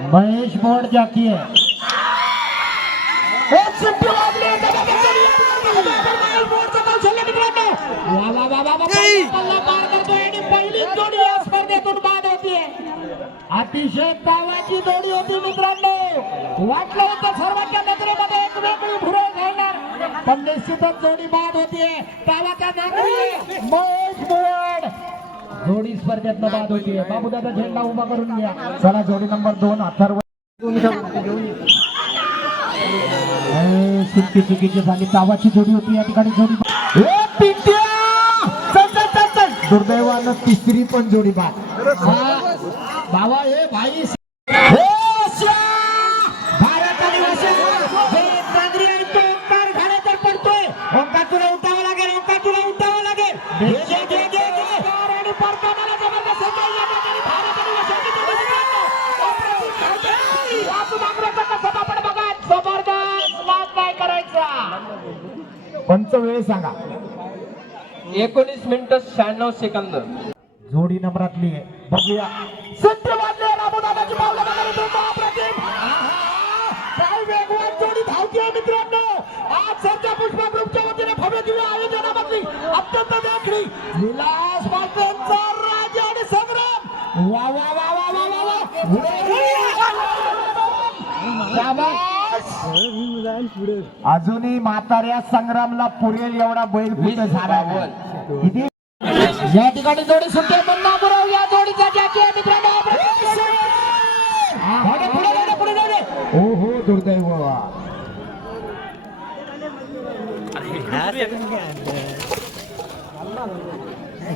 महेश मोड जाकी अतिशय दावाची जोडी होती मित्रांनो. वाटलं होतं सर्वांच्या नजरेमध्ये एक वेगळी भुरळ घालणार पण निश्चितच जोडी बाद होतीये. दावाच्या नागरी महेश मोड जोडी स्पर्धेत बाद होतीये. बाबूदादा झेंडा उभा करून घ्या. चला जोडी नंबर दोन अथर्व. सुट्टी चुकीची झाली. तावाची जोडी होती. या ठिकाणी जोडी. दुर्दैवानं तिसरी पण जोडी बाद. हा, बाबा ए भाई पंच वेळ सांगा. एकोणीस मिनिटं शहाण्णव सेकंद. जोडी नंबरातली बघूया. सत्य वाजले रामदादाची पावलं वगैरे तो अप्रतिम आहा! काय वेगवान जोडी धावती आहे मित्रांनो. आज सरच्या पुष्पा ग्रुपच्या वतीने भव्य दिव्य आयोजनामधली अत्यंत देखणी विलास पाटलांचा राजा आणि संग्राम. वा वा वा वा वा वा वा! अजूनही म्हाताऱ्या संग्रामला पुरेल एवढा बैल कुठे झाला. किती? या ठिकाणी जोडी सुट्टे बंदा बुराव या जोडीचा जॅकी आहे मित्रांनो. पुढे पुढे पुढे. ओ हो दुर्दैव.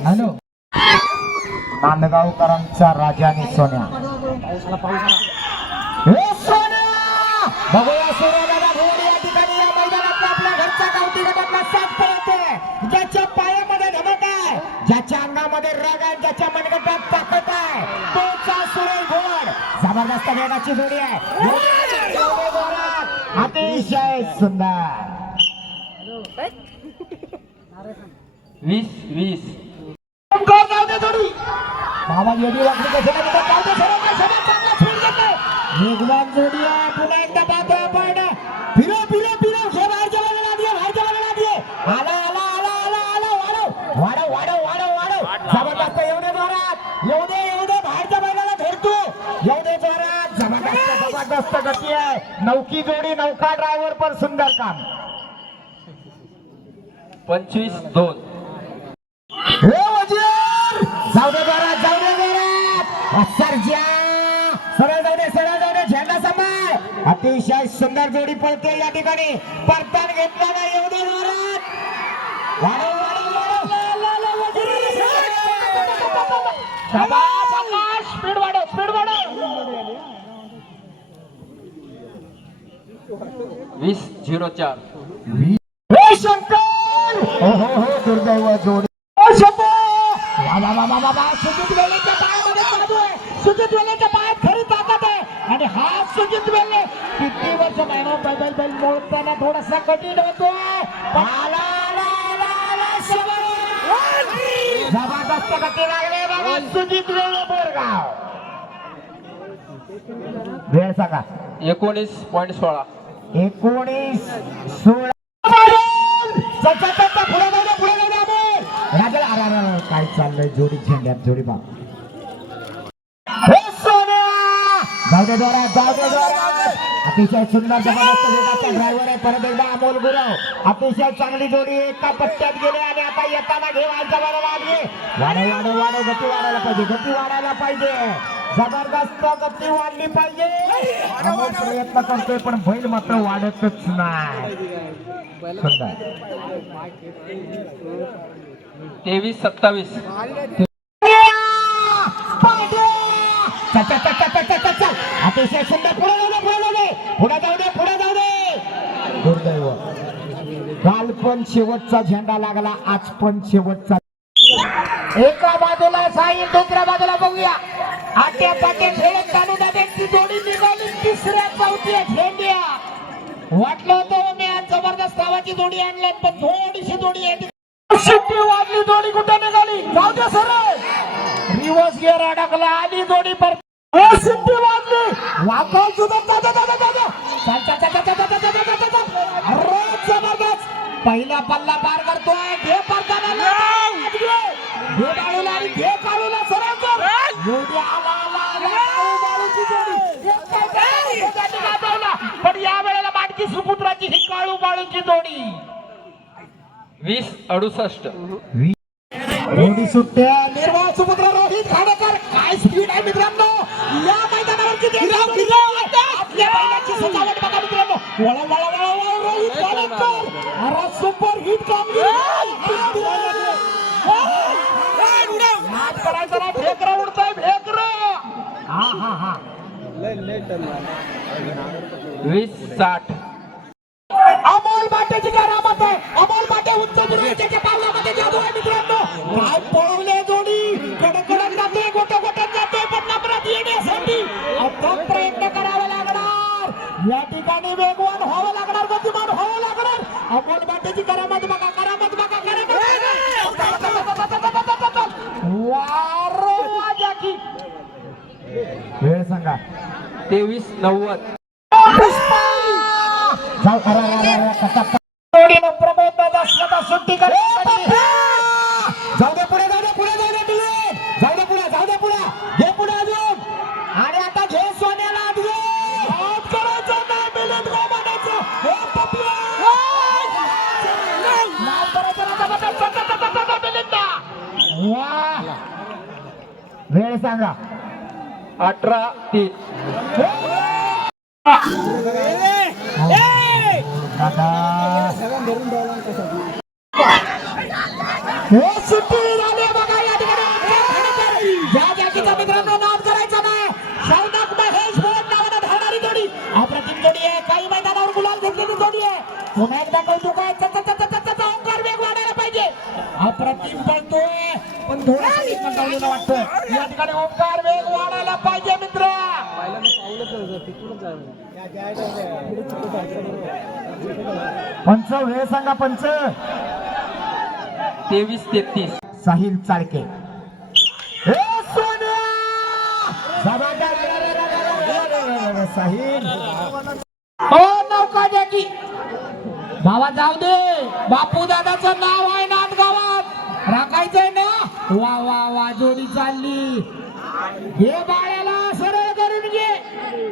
हॅलो. नांदगावकरांचा राजा आणि सोन्या. हे सोन्या. बघूया सूर्यदादा भोवडी या ठिकाणी या मैदानात आपल्या घरचा गावठी गटातला साथ पळतोय ज्याच्या पायामध्ये धमक आहे ज्याच्या अंगामध्ये रग आहे ज्याच्या मनगटात ताकद आहे. तोचा सुरेश भोवड जबरदस्त वेगाची जोडी आहे. अतिशय सुंदर. वीस वीस. बाबा जोडी. वाकडी कशाला देतात? जाऊ दे सरळ काय सगळं चांगला स्पीड घेतोय. वेगवान जोडी आहे पुन्हा एकदा पाहतोय आपण. फिरो फिरो फिरो. हे बाहेरच्या बाजूला बाजूला. आला आला आला आला आला. वाढव वाढव वाढव वाढव वाढव. जबरदस्त एवढे जोरात. येऊ दे येऊ दे. बाहेरच्या बाजूला धरतो. येऊ दे जोरात. जबरदस्त जबरदस्त गती आहे. नौकी जोडी नौका ड्रायव्हर पण सुंदर काम. पंचवीस दोन. हे वजीर! जाऊ दे. अतिशय सुंदर जोडी पळते या ठिकाणी. परतान घेतला नाही येऊ दे. स्पीड वाढव स्पीड वाढव. वीस झिरो चार. शंकर! हो हो हो दुर्दैव जोडी. सुजित वेलेच्या पायामध्ये सुजित वेलेच्या पायात खरी ताकद आहे आणि वेले किती वर्ष महिना बैल बैल मोडताना थोडासा कठीण समोर. जबरदस्त गती लागले बाबा. सुजित बोरगाव. वेळ सांगा. एकोणीस पॉईंट सोळा. एकोणीस सोळा. पुढे पुढे. राजाला अरे, अरे, अरे, काय चाललंय जोडी झेंड्यात जोडी बा जाऊ दे जोरात जाऊ दे अतिशय सुंदर जबरदस्त वेगाचा ड्रायव्हर आहे. परत एकदा अमोल गुरव. अतिशय चांगली जोडी एका पट्ट्यात गेले आणि आता येताना घे वाढच्या वाढायला लागले वाढव वाढव वाढव. गती वाढायला पाहिजे गती वाढायला पाहिजे. जबरदस्त गती वाढली पाहिजे. प्रयत्न करतोय पण बैल मात्र वाढतच नाही. तेवीस सत्तावीस. पुढे जाऊ दे पुढे जाऊ दे. पुढे जाऊ दे पुढे जाऊ दे. दुर्दैव. काल पण शेवटचा झेंडा लागला आज पण शेवटचा. एका बाजूला साई दुसऱ्या बाजूला बघूया. आट्या पाट्या खेळत चालू दादांची जोडी निघाली तिसऱ्या चौथ्या झेंड्या. वाटलं होतं मी आज जबरदस्त नावाची जोडी आणल्यात पण थोडीशी जोडी आहे शिट्टी वाजली जोडी कुठे निघाली? जाऊ दे सर रिवर्स गिअर अडकला आली जोडी पर सिद्धी वाजली वाकून सुद्धा दादा दादा दादा जबरदस्त पहिला पल्ला पार करतोय घे परताना घे या वेळेला माटकी सुपुत्राची ही काळू बाळूची जोडी वीस अडुसष्ट जोडी सुट्ट्या निर्वाळ सुपुत्र रोहित खाडेकर काय स्पीड आहे मित्रांनो या मैदानावरची देखील जोडी आपल्या बैलाची सजावट बघा मित्रांनो वळा वळा वळा वळा रोहित खाडेकर अरे सुपर हिट कामगिरी नाद करायचं नाही भेकर उडतंय भेकर हा हा हा वीस साठ अमोल बाटेची करामत आहे अमोल बाटे उंच बुरशीच्या या ठिकाणी वेगवान व्हावं लागणार गतिमान व्हावं लागणार. अमोल बाटेची करामत बघा करामत बघा करामत वारो वाजा की. वेळ सांगा. तेवीस नव्वद. प्रमोद दादा स्वतः सुट्टी करण्यासाठी? वेळ सांगा. अठरा तीन सुट्टी झाली बघा या ठिकाणी. ज्या जागेचा मित्रांनो. वाटतं. या ठिकाणी ओंकार वेग वाढायला पाहिजे मित्र. पंच वेळ सांगा पंच. तेवीस तेहतीस. साहिल चाळके! साहिल. हो नौका जॅकी भावा जाऊ दे. बापू दादाचं नाव आहे नाथ गावात राखायचंय ना? वा वा वा जोडी चालली. हे बाळ्याला सरळ करून घे.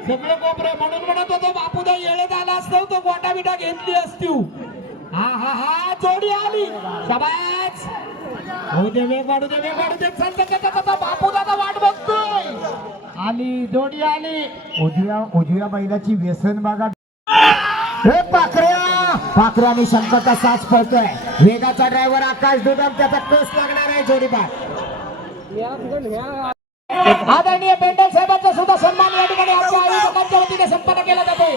सगळं कोपरे म्हणून म्हणत होतो बापू बापूदा येळेत आला असतो तो गोटा बिटा घेतली असती हा हा हा जोडी आली. समाज हो दे वेग वाढू दे वेग वाढू दे. चल बापू दादा वाट बघतोय. आली जोडी आली. उजव्या उजव्या बैलाची व्यसन बघा. हे पाखऱ्या आणि शंकरचा साच पळतोय वेगाचा ड्रायव्हर आकाश दुदम त्याचा कस लागणार आहे जोडीपार आदरणीय पेंडल साहेबांचा सुद्धा सन्मान या ठिकाणी आमच्या आयोजकांच्या वतीने संपन्न केला जातोय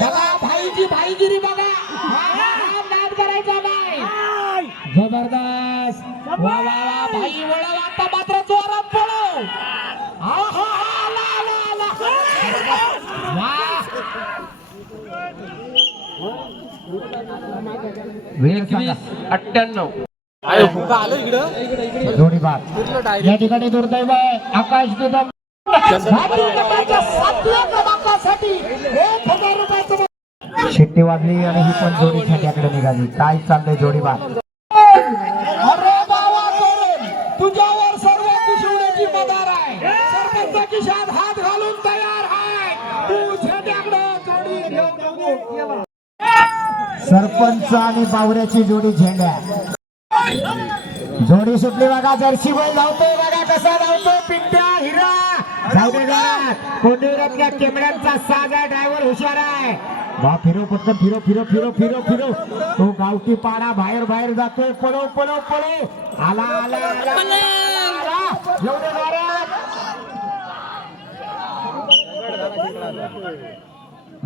बघा भाईची भाईगिरी बघा. नाद करायचा नाही. जबरदस्त. भाई वळव आता मात्र जोरात पळव हा हा हा आला आला आला वा एकवीस अठ्ठ्याण्णव. जोडी बाद या ठिकाणी दुर्दैव आहे. आकाश दुदम शिट्टी वाजली आणि ही पण जोडी छाट्याकडे निघाली. काय चाललंय जोडी बाद अरे बाबा करून तुझ्यावर सर्व कुशवण्याची मदार आहे सरपंच खिशात हात घालून तयार आहे तू छाट्याकडे जोडी घेऊन बघू. सरपंच आणि बावऱ्याची जोडी झेंड्या. जोडी सुटली बघा जर्सी बैल धावतोय बघा कसा धावतो पिंट्या हिरा. जाऊ दे कोंडीवरातल्या केमड्यांचा साजा ड्रायव्हर हुशार आहे. बा फिरो फक्त फिरो फिरो फिरो फिरो फिरो. तो गावठी पाडा बाहेर बाहेर जातोय. पळो पळो पळो. आला आला आला, येऊ दे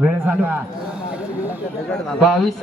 वेळ झाला. बावीस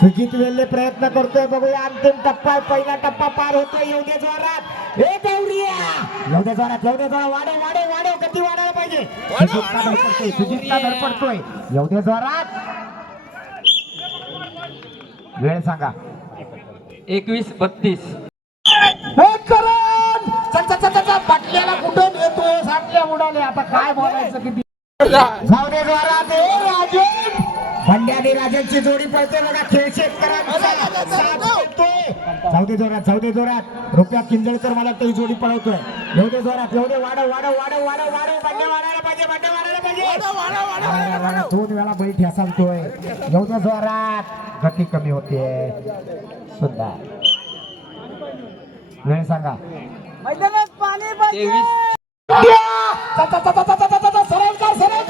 सुजित वेल्ले प्रयत्न करतोय बघूया अंतिम टप्पा पहिला टप्पा पार होतोय दे जोरात. हे गौरिया! दे जोरात दे जोरात. वाढव वाढव वाढव. गती वाढायला पाहिजे. सुजितला धडपडतोय सुजितला धडपडतोय. दे जोरात. वेळ सांगा. एकवीस बत्तीस. पाटल्याला कुठून येतो साठल्या उडाले आता काय बोलायचं किती? जाऊ दे जोरात. ए पंड्या आणि राजनची जोडी पळते बघा खेळ शेतकऱ्यांचा. जोरात चौदे जोरात. रुपया किंजळकर मला तो जोडी पळवतोय. एवढे जोरात एवढे वाढव वाढव वाढव वाढव वाढव. बंड वाढायला पाहिजे बंड वाढायला पाहिजे. दोन वेळा बैल ठेसालतोय. एवढ्या जोरात. गती कमी होते. सुद्धा. वेळ सांगा. मैदानात पाणी सरकार सरकार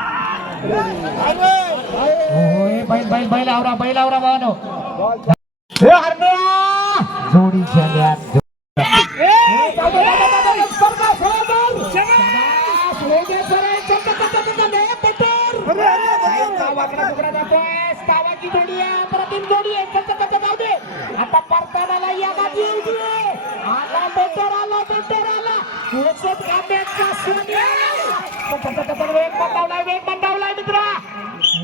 बैल बैल बैल आवरा बैल आवरा भावानो हरण्या! जोडी आता परतानाला या गाठी येऊ दे आला बेटर आला. बेटर आला तुळसत कांद्याचा सोन्या. वेग मंदावलाय वेग वा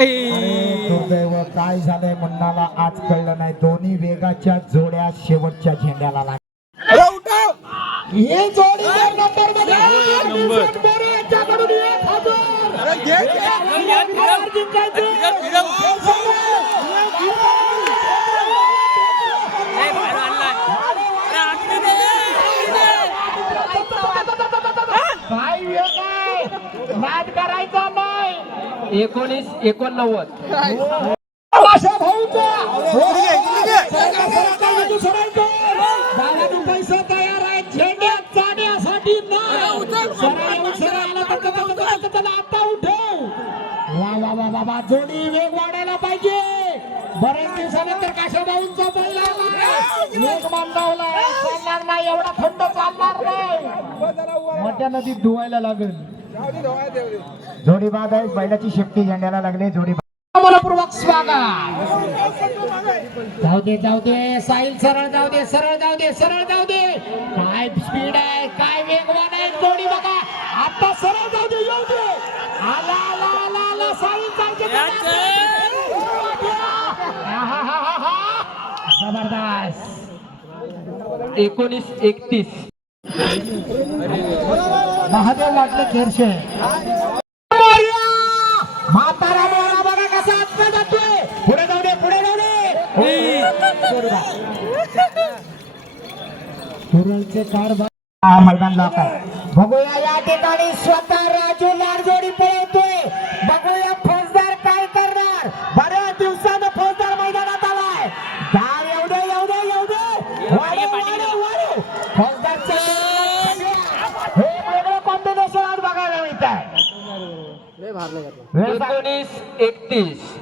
दुर्दैव काय झालंय मन्नाला आज कळलं नाही. दोन्ही वेगाच्या जोड्या शेवटच्या झेंड्याला लागल्या. ही जोडी जर नंबरमध्ये आली, विल्सन मोरे यांच्याकडून एक हजार. एक हजार जिंकायचे. काय वेग आहे नाद करायचा नाही एकोणीस एकोणनव्वद अशा भाऊचा गावातून पैसा तयार आहे झेंड्यात जाण्यासाठी नाही सरा येऊन सरा आला तर चला, चला, चला, चला, आता उठव वा वा वा वा वा जोडी वेग वाढायला पाहिजे बऱ्याच दिवसानंतर काशा भाऊंचा आला वेग मांडावला चालणार नाही. एवढा थंड चालणार नाही मोठ्या नदीत धुवायला लागेल. जोडी बाद आहे बैलाची शेपटी झेंड्याला लागले जोडी मनपूर्वक स्वागत. जाऊ दे जाऊ दे साहिल सरळ जाऊ दे सरळ जाऊ दे सरळ जाऊ दे. काय स्पीड आहे काय वेगवान आहे जोडी बघा. आता सरळ जाऊ दे येऊ दे. आला आला आला आला साहिल जबरदस्त. एकोणीस एकतीस. महादेव वाटले खेरशे. म्हातारा मोरा बघा कसा आत्मा जातोय. पुढे जाऊ दे पुढे जाऊ दे. सुरळचे कारभार. हा मैदान लॉक आहे. बघूया या ठिकाणी स्वतः राजू 80s